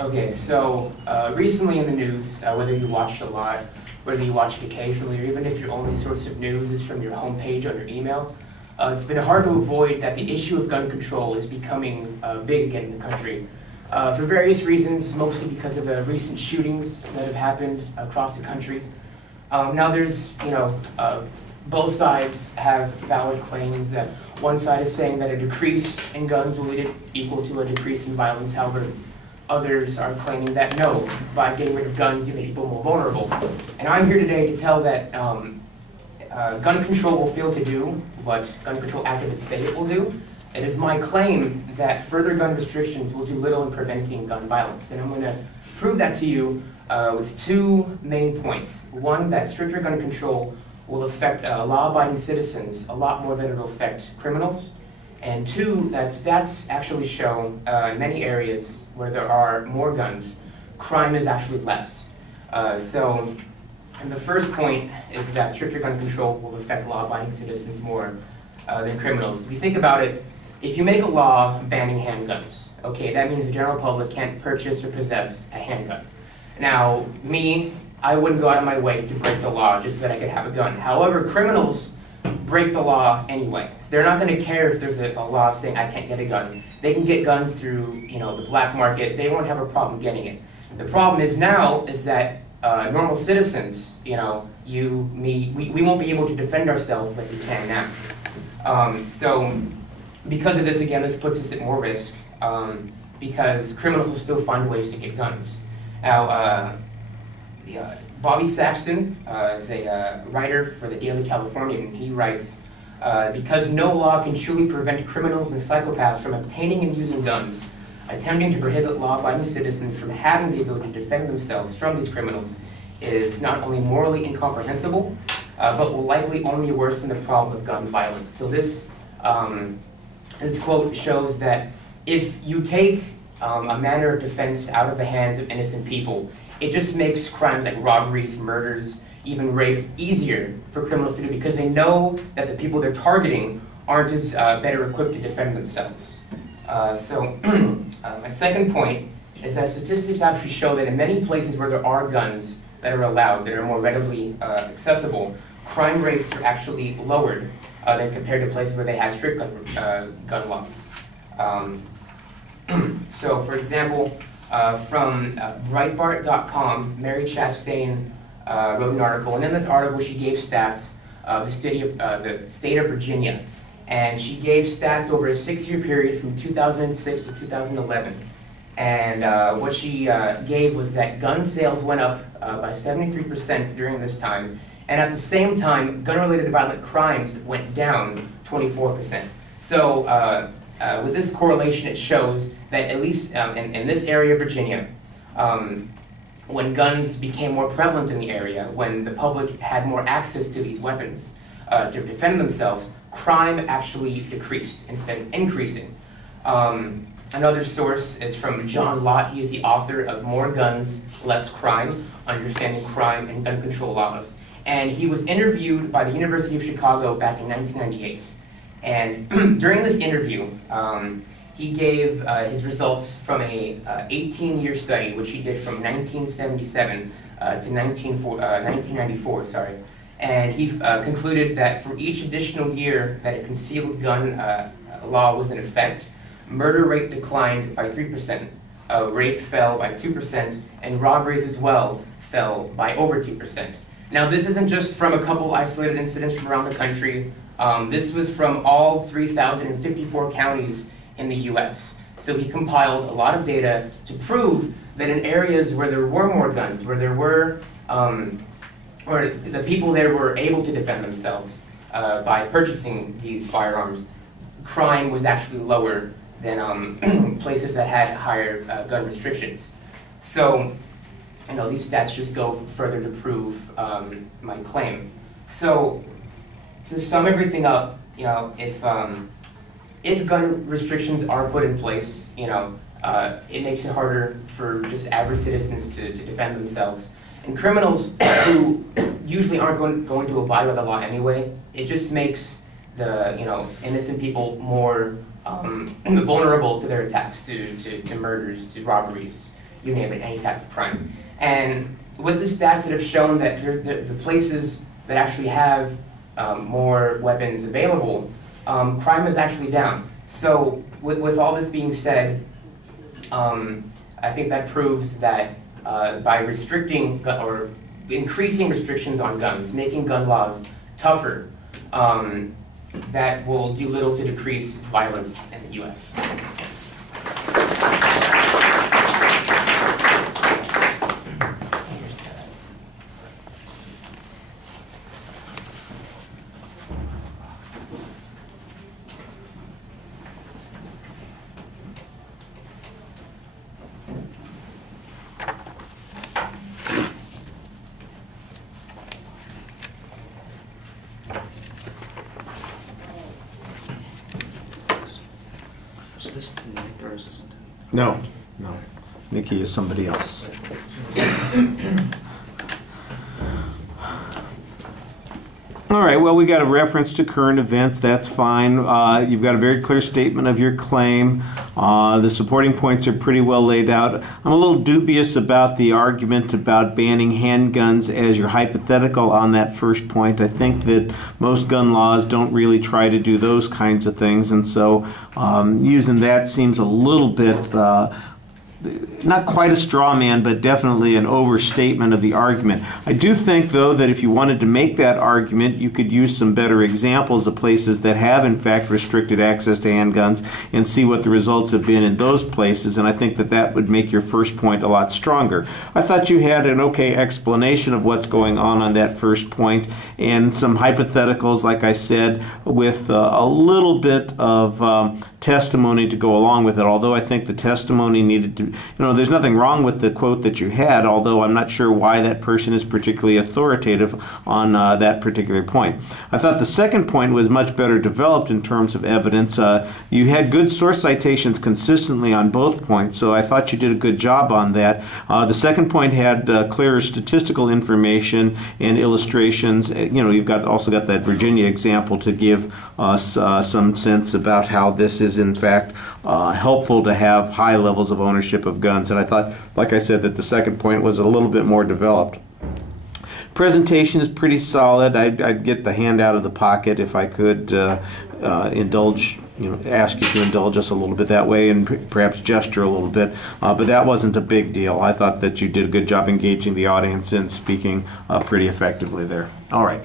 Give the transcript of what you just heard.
Okay, so recently in the news, whether you watch a lot, whether you watch it occasionally, or even if your only source of news is from your homepage on your email, it's been hard to avoid that the issue of gun control is becoming big again in the country. For various reasons, mostly because of the recent shootings that have happened across the country. Now there's, both sides have valid claims. That one side is saying that a decrease in guns will lead equal to a decrease in violence. However, others are claiming that no, by getting rid of guns, you make people more vulnerable. And I'm here today to tell that gun control will fail to do what gun control activists say it will do. It is my claim that further gun restrictions will do little in preventing gun violence. And I'm going to prove that to you with two main points. One, that stricter gun control will affect law-abiding citizens a lot more than it will affect criminals. And two, that stats actually show in many areas where there are more guns, crime is actually less. And the first point is that stricter gun control will affect law-abiding citizens more than criminals. If you think about it, if you make a law banning handguns, okay, that means the general public can't purchase or possess a handgun. Now, I wouldn't go out of my way to break the law just so that I could have a gun. However, criminals break the law anyway. So they're not going to care if there's a law saying I can't get a gun. They can get guns through the black market. They won't have a problem getting it. The problem is now is that normal citizens, we won't be able to defend ourselves like we can now. So because of this, again, this puts us at more risk because criminals will still find ways to get guns. Now, Bobby Saxton is a writer for the Daily Californian. He writes, because no law can truly prevent criminals and psychopaths from obtaining and using guns, attempting to prohibit law-abiding citizens from having the ability to defend themselves from these criminals is not only morally incomprehensible, but will likely only worsen the problem of gun violence. So this quote shows that if you take a manner of defense out of the hands of innocent people, it just makes crimes like robberies, murders, even rape easier for criminals to do because they know that the people they're targeting aren't as better equipped to defend themselves. My second point is that statistics actually show that in many places where there are guns that are allowed, that are more readily accessible, crime rates are actually lowered than compared to places where they have strict gun laws. So, for example, from Breitbart.com, Mary Chastain wrote an article, and in this article she gave stats of the state of Virginia. And she gave stats over a 6-year period from 2006 to 2011. And what she gave was that gun sales went up by 73% during this time. And at the same time, gun-related violent crimes went down 24%. So with this correlation, it shows that at least in this area of Virginia, when guns became more prevalent in the area, when the public had more access to these weapons to defend themselves, crime actually decreased instead of increasing. Another source is from John Lott. He is the author of More Guns, Less Crime, Understanding Crime and Gun Control Laws. And he was interviewed by the University of Chicago back in 1998. And during this interview, he gave his results from a 18-year study, which he did from 1977 to 1994, sorry. And he concluded that for each additional year that a concealed gun law was in effect, murder rate declined by 3%, rape fell by 2%, and robberies as well fell by over 2%. Now, this isn't just from a couple isolated incidents from around the country. This was from all 3,054 counties in the US. So he compiled a lot of data to prove that in areas where there were more guns, where there were or the people there were able to defend themselves by purchasing these firearms, crime was actually lower than places that had higher gun restrictions. So, these stats just go further to prove my claim. So, to sum everything up, if gun restrictions are put in place, it makes it harder for just average citizens to defend themselves. And criminals who usually aren't going to abide by the law anyway, it just makes the innocent people more vulnerable to their attacks, to murders, to robberies, you name it, any type of crime. And with the stats that have shown that the places that actually have more weapons available, crime is actually down. So with all this being said, I think that proves that by restricting or increasing restrictions on guns, making gun laws tougher, that will do little to decrease violence in the U.S. Is this the Nick or is this the... No, no. Nikki is somebody else. All right, well, we got a reference to current events. That's fine. You've got a very clear statement of your claim. The supporting points are pretty well laid out. I'm a little dubious about the argument about banning handguns as your hypothetical on that first point. I think that most gun laws don't really try to do those kinds of things, and so using that seems a little bit not quite a straw man, but definitely an overstatement of the argument. I do think, though, that if you wanted to make that argument, you could use some better examples of places that have, in fact, restricted access to handguns and see what the results have been in those places, and I think that that would make your first point a lot stronger. I thought you had an okay explanation of what's going on that first point, and some hypotheticals, like I said, with a little bit of testimony to go along with it, although I think the testimony needed to, there's nothing wrong with the quote that you had, although I'm not sure why that person is particularly authoritative on that particular point. I thought the second point was much better developed in terms of evidence. You had good source citations consistently on both points, so I thought you did a good job on that. The second point had clearer statistical information and illustrations. You've also got that Virginia example to give us some sense about how this is in fact helpful to have high levels of ownership of guns. And I thought, like I said, that the second point was a little bit more developed. Presentation is pretty solid. I'd get the hand out of the pocket if I could indulge, ask you to indulge us a little bit that way and perhaps gesture a little bit. But that wasn't a big deal. I thought that you did a good job engaging the audience and speaking pretty effectively there. All right.